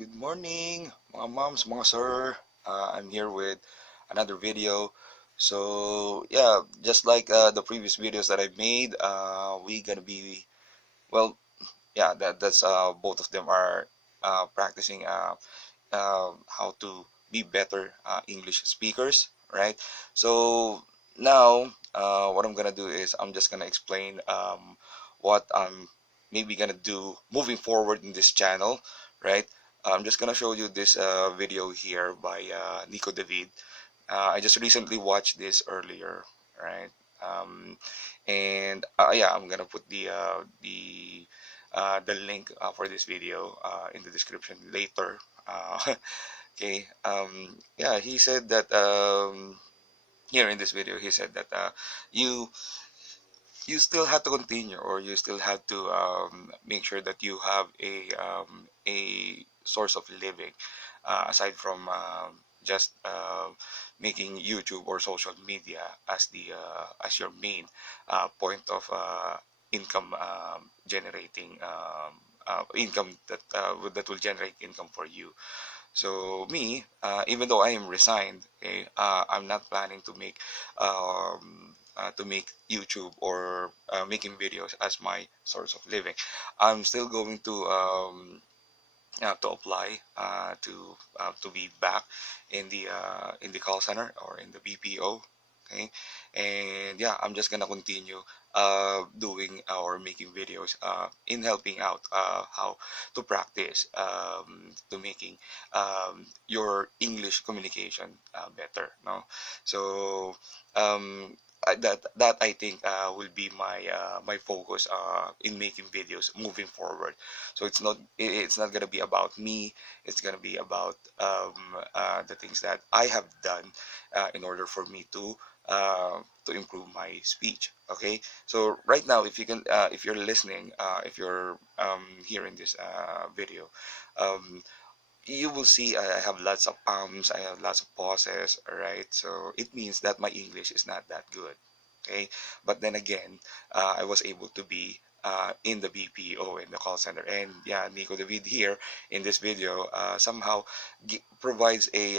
Good morning, mga moms, mga sir. I'm here with another video. So yeah, just like the previous videos that I made, we gonna be well, yeah, that's both of them are practicing how to be better English speakers, right? So now, what I'm gonna do is I'm just gonna explain what I'm maybe gonna do moving forward in this channel, right? I'm just gonna show you this video here by Nico David. I just recently watched this earlier, right? Um, and yeah, I'm gonna put the link for this video in the description later. Okay. Yeah, he said that here in this video, he said that you you still have to continue, or you still have to make sure that you have a source of living aside from just making YouTube or social media as the as your main point of income generating income that will generate income for you. So me, even though I am resigned, okay, I'm not planning to make YouTube or making videos as my source of living. I'm still going to apply to be back in the call center or in the BPO. Okay, and yeah, I'm just gonna continue doing or making videos in helping out how to practice to making your English communication better. No, so um, that I think will be my focus in making videos moving forward. So it's not gonna be about me. It's gonna be about the things that I have done in order for me to improve my speech. Okay, so right now, if you're listening, if you're hearing this video, um, you will see I have lots of ums, I have lots of pauses, right? So it means that my English is not that good. Okay, but then again, I was able to be in the BPO in the call center, and yeah, Nico David here in this video somehow provides a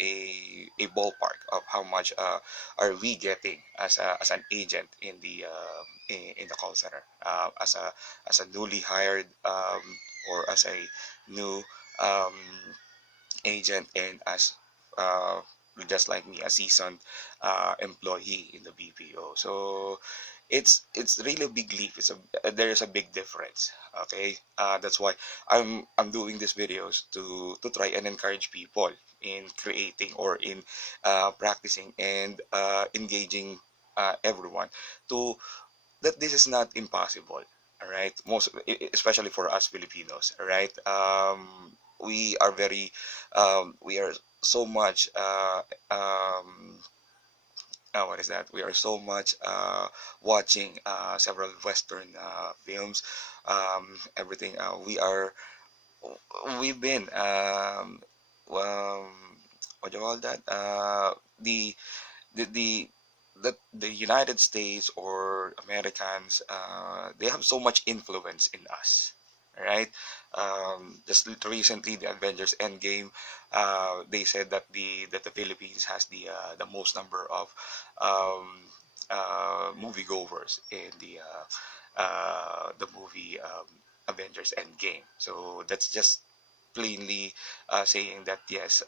a ballpark of how much are we getting as an agent in the call center as a newly hired or as a new um, agent, and as uh, just like me, a seasoned employee in the BPO. So it's really a big leap. There is a big difference. Okay, that's why I'm doing these videos to try and encourage people in creating or in practicing and engaging everyone to that this is not impossible. All right, especially for us Filipinos. All right, we are very we are so much what is that? We are so much watching several Western films, everything. We've been um, what do you call that? The that the United States or Americans, they have so much influence in us, right? Just recently, the Avengers Endgame, they said that the Philippines has the most number of um, moviegoers in the movie Avengers Endgame. So that's just plainly saying that yes,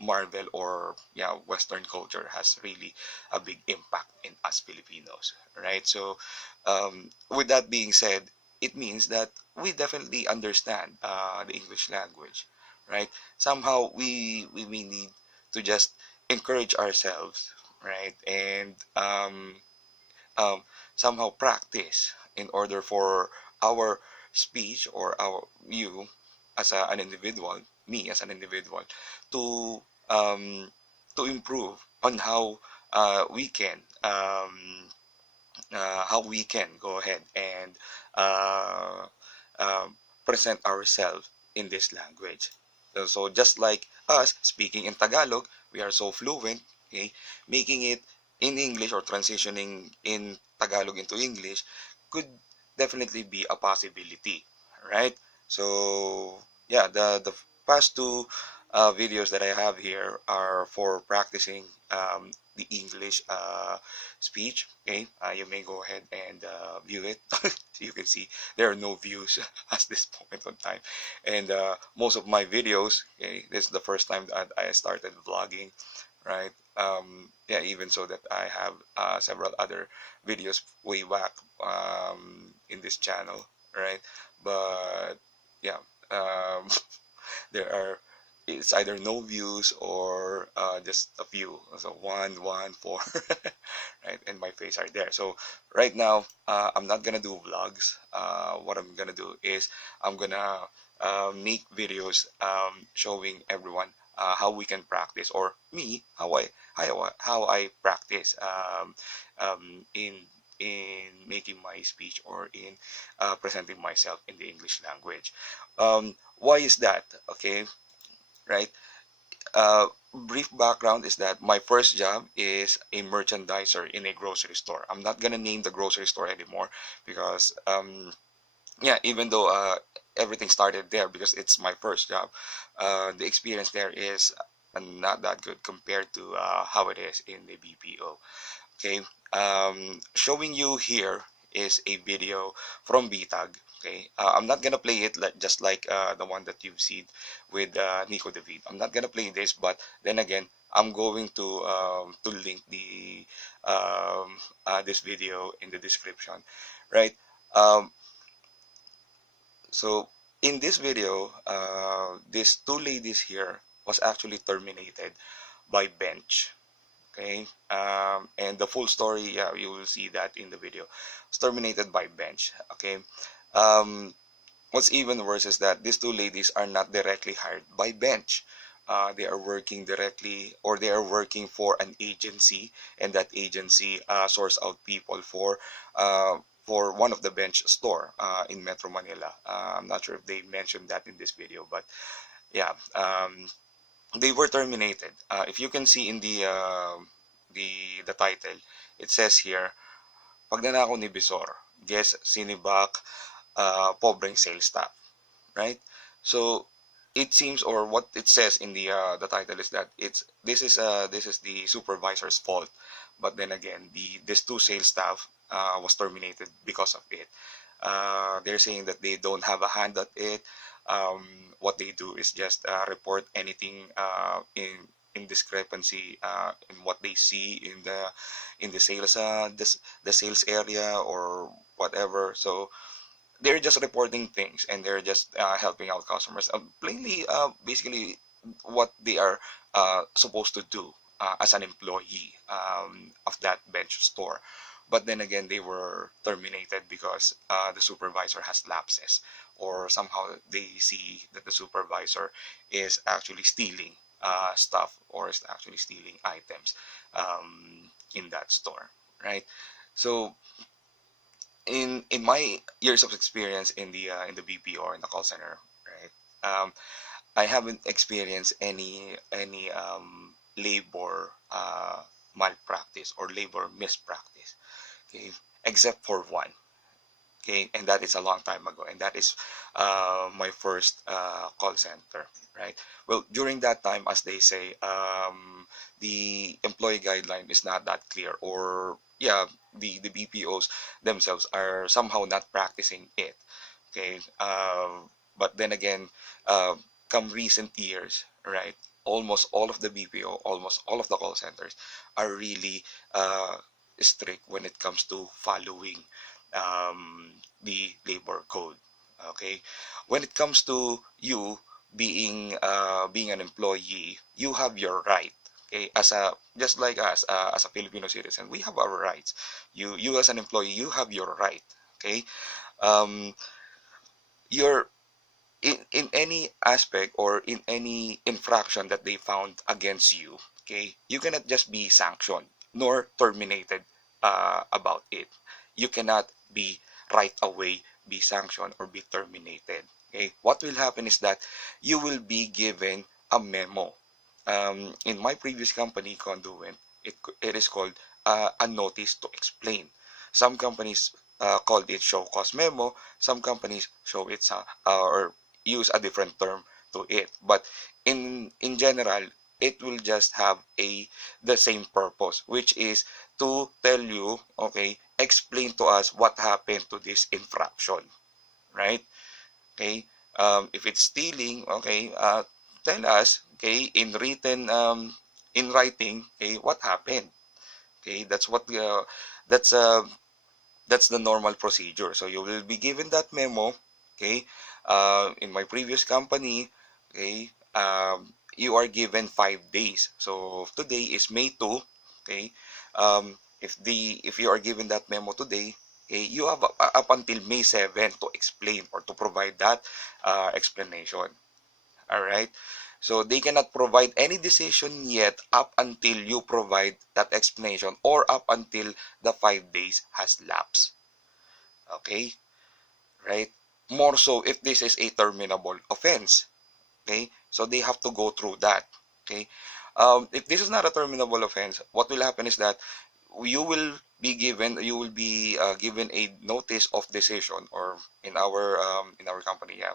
Marvel or yeah, Western culture has really a big impact in us Filipinos, right? So with that being said, it means that we definitely understand the English language, right? Somehow we need to just encourage ourselves, right? And um, somehow practice in order for our speech or our you as an individual, me as an individual, to um, to improve on we can how we can go ahead and uh, um, present ourselves in this language. So just like us speaking in Tagalog, we are so fluent, okay, making it in English or transitioning in Tagalog into English could definitely be a possibility, right? So yeah, the past two videos that I have here are for practicing the English speech. Okay, you may go ahead and view it. So you can see there are no views at this point in time, and most of my videos. Okay, this is the first time that I started vlogging, right? Yeah, even so that I have several other videos way back in this channel, right? But yeah, um, there are, it's either no views or just a few. So one, four, right? And my face are there. So right now, I'm not gonna do vlogs. What I'm gonna do is I'm gonna make videos showing everyone how we can practice, or me how I practice in making my speech or in presenting myself in the English language. Why is that? Okay, right. Brief background is that my first job is a merchandiser in a grocery store. I'm not gonna name the grocery store anymore because yeah, even though everything started there because it's my first job, the experience there is not that good compared to how it is in the BPO. Okay, showing you here is a video from BTAG. Okay, I'm not gonna play it like just like the one that you've seen with Nico David. I'm not gonna play this, but then again, I'm going to link the this video in the description, right? Um, so in this video, these two ladies here was actually terminated by bench. Okay, and the full story, yeah, you will see that in the video. It's terminated by bench. Okay, um, what's even worse is that these two ladies are not directly hired by bench. They are working directly, or they are working for an agency, and that agency source out people for one of the bench store in Metro Manila. I'm not sure if they mentioned that in this video, but yeah, they were terminated. If you can see in the title, it says here, pagnanakaw ni Bisor, guess sinibak pobreng sales staff, right? So it seems, or what it says in the title is that this is the supervisor's fault, but then again, this two sales staff was terminated because of it. They're saying that they don't have a hand at it. Um, what they do is just report anything in discrepancy in what they see in the sales the sales area or whatever. So they're just reporting things and they're just helping out customers. Plainly, basically, what they are supposed to do as an employee of that bench store. But then again, they were terminated because the supervisor has lapses, or somehow they see that the supervisor is actually stealing stuff, or is actually stealing items in that store, right? So in my years of experience in the BPO or in the call center, right? I haven't experienced any labor malpractice or labor mispractice, okay, except for one. Okay, and that is a long time ago, and that is my first call center, right? Well, during that time, as they say, the employee guideline is not that clear, or yeah, the BPOs themselves are somehow not practicing it. Okay, but then again, uh, come recent years, right? Almost all of the BPO, almost all of the call centers are really strict when it comes to following the labor code. Okay, when it comes to you being an employee, you have your right. Okay, as a just like us as a Filipino citizen, we have our rights. You as an employee, you have your right. Okay, um, your in any aspect or in any infraction that they found against you, okay, you cannot just be sanctioned nor terminated about it. You cannot be right away be sanctioned or be terminated. Okay, what will happen is that you will be given a memo. In my previous company, Conduent, it is called a notice to explain. Some companies called it show cause memo. Some companies show it or use a different term to it. But in general, it will just have the same purpose, which is to tell you, okay, explain to us what happened to this infraction, right? Okay, if it's stealing, okay, tell us, okay, in writing, okay, what happened. Okay, that's that's the normal procedure. So you will be given that memo. Okay, in my previous company, okay, you are given 5 days. So today is May 2. Okay, if you are given that memo today, okay, you have up until May 7 to explain or to provide that explanation. All right. So they cannot provide any decision yet up until you provide that explanation or up until the 5 days has lapsed. Okay, right? More so if this is a terminable offense. Okay, so they have to go through that. Okay, if this is not a terminable offense, what will happen is that you will be given a notice of decision, or in our company, yeah,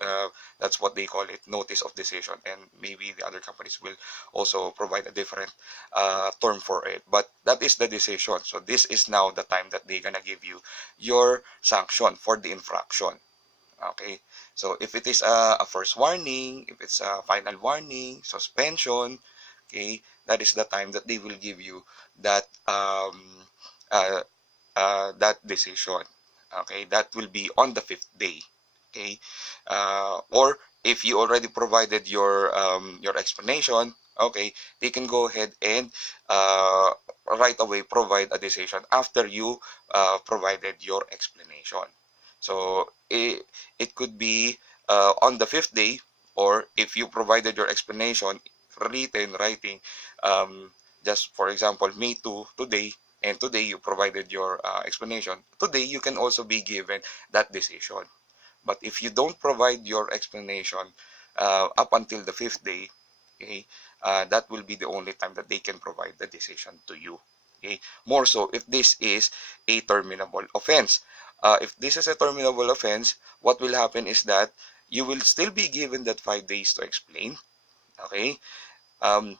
uh, that's what they call it, notice of decision, and maybe the other companies will also provide a different term for it, but that is the decision. So this is now the time that they're gonna give you your sanction for the infraction. Okay, so if it is a first warning, if it's a final warning, suspension, okay, that is the time that they will give you that uh, that decision. Okay, that will be on the fifth day. Okay, or if you already provided your explanation, okay, they can go ahead and right away provide a decision after you provided your explanation. So it could be on the fifth day, or if you provided your explanation written writing, um, just for example, May 2 today, and today you provided your explanation, today you can also be given that decision. But if you don't provide your explanation up until the fifth day, okay, that will be the only time that they can provide the decision to you. Okay, more so if this is a terminable offense. If this is a terminable offense, what will happen is that you will still be given that 5 days to explain. Okay,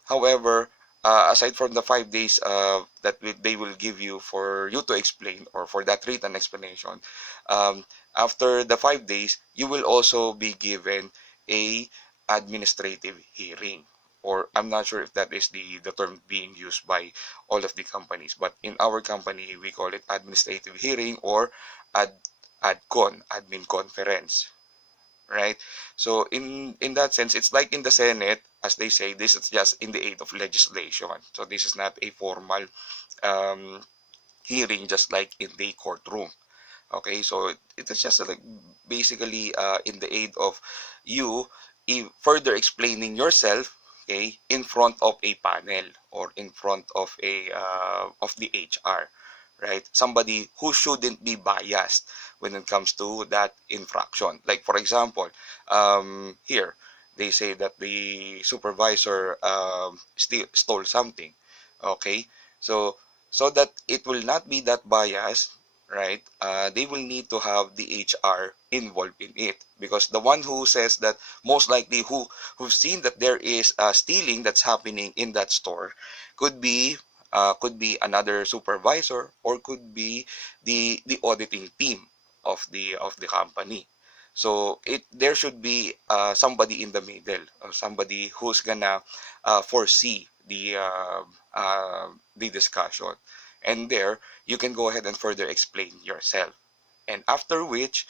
however, aside from the 5 days that they will give you for you to explain, or for that written explanation, um, after the 5 days, you will also be given a administrative hearing. Or I'm not sure if that is the term being used by all of the companies, but in our company, we call it administrative hearing, or ad, admin conference, right? So in that sense, it's like in the Senate, as they say, this is just in the aid of legislation. So this is not a formal um, hearing, just like in the courtroom. Okay, so it is just like basically in the aid of you further explaining yourself, okay, in front of a panel, or in front of the HR, right? Somebody who shouldn't be biased when it comes to that infraction. Like for example, here they say that the supervisor stole something. Okay, so that it will not be that biased, right? They will need to have the HR involved in it, because the one who says that, most likely who've seen that there is stealing that's happening in that store, could be another supervisor, or could be the auditing team of the company. So there should be somebody in the middle, or somebody who's gonna foresee the discussion, and there you can go ahead and further explain yourself, and after which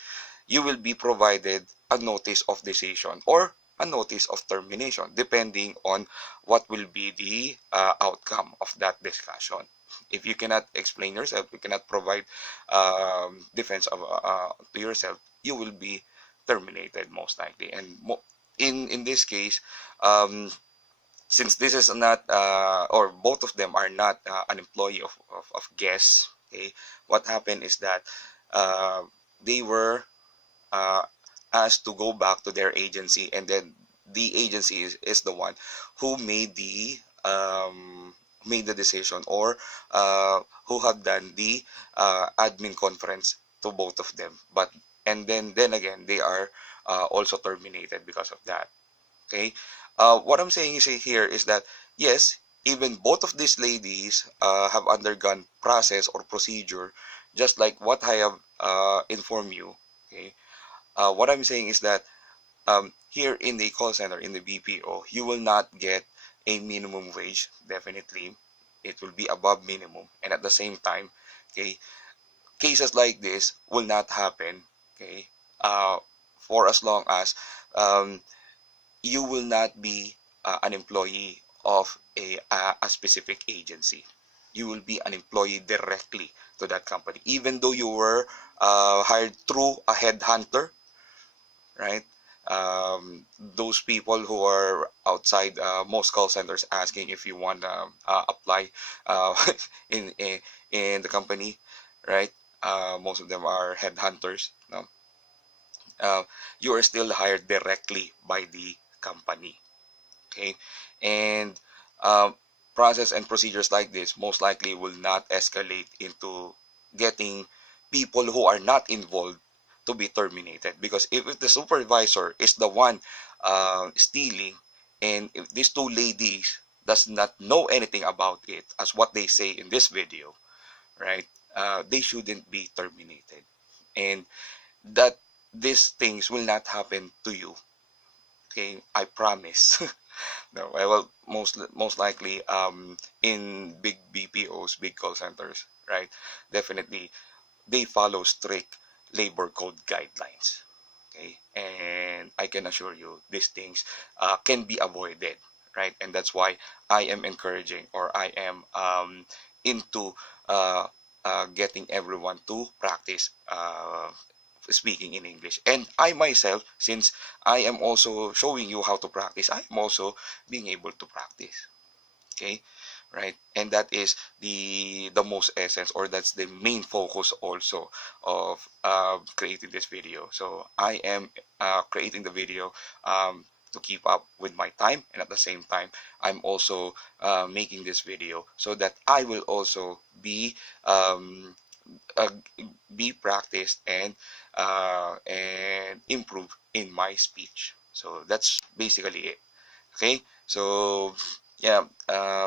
you will be provided a notice of decision, or a notice of termination, depending on what will be the outcome of that discussion. If you cannot explain yourself, you cannot provide defense to yourself, you will be terminated, most likely. And in this case, um, since this is not or both of them are not an employee of Guess, okay, what happened is that uh, they were uh, asked to go back to their agency, and then the agency is the one who made made the decision, or who have done the admin conference to both of them. But and then again, they are also terminated because of that. Okay, what I'm saying is here is that yes, even both of these ladies have undergone process or procedure, just like what I have informed you. Okay, what I'm saying is that here in the call center, in the BPO, you will not get a minimum wage. Definitely, it will be above minimum, and at the same time, okay, cases like this will not happen. Okay, uh, for as long as um, you will not be an employee of a specific agency. You will be an employee directly to that company, even though you were hired through a headhunter, right? Those people who are outside most call centers asking if you want to apply uh, in in the company, right? Most of them are headhunters. No? Uh, you are still hired directly by the company. Okay, and um, process and procedures like this most likely will not escalate into getting people who are not involved to be terminated, because if the supervisor is the one stealing, and if these two ladies does not know anything about it, as what they say in this video, right, they shouldn't be terminated, and that these things will not happen to you. Okay, I promise. No, well, most likely in big BPOs, big call centers, right? Definitely they follow strict labor code guidelines. Okay, and I can assure you these things can be avoided, right? And that's why I am encouraging, or I am into uh, getting everyone to practice speaking in English. And I myself, since I am also showing you how to practice, I am also being able to practice. Okay, right? And that is the most essence, or that's the main focus also of creating this video. So I am creating the video to keep up with my time, and at the same time I'm also making this video so that I will also um, uh, be practiced and improve in my speech. So that's basically it. Okay, so yeah,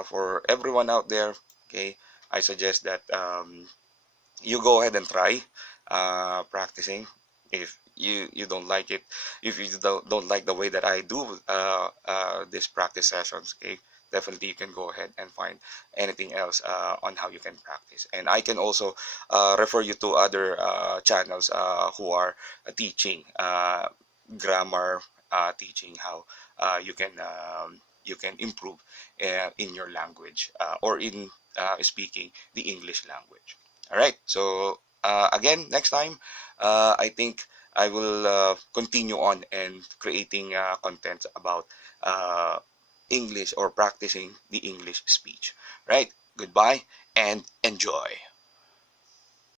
for everyone out there, okay, I suggest that you go ahead and try practicing. If you don't like it, if you don't like the way that I do this practice sessions, okay, definitely you can go ahead and find anything else on how you can practice. And I can also refer you to other channels who are teaching grammar, teaching how you can improve in your language, or in speaking the English language. All right. So again, next time, I think I will continue on and creating content about uh, English, or practicing the English speech. Right. Goodbye and enjoy.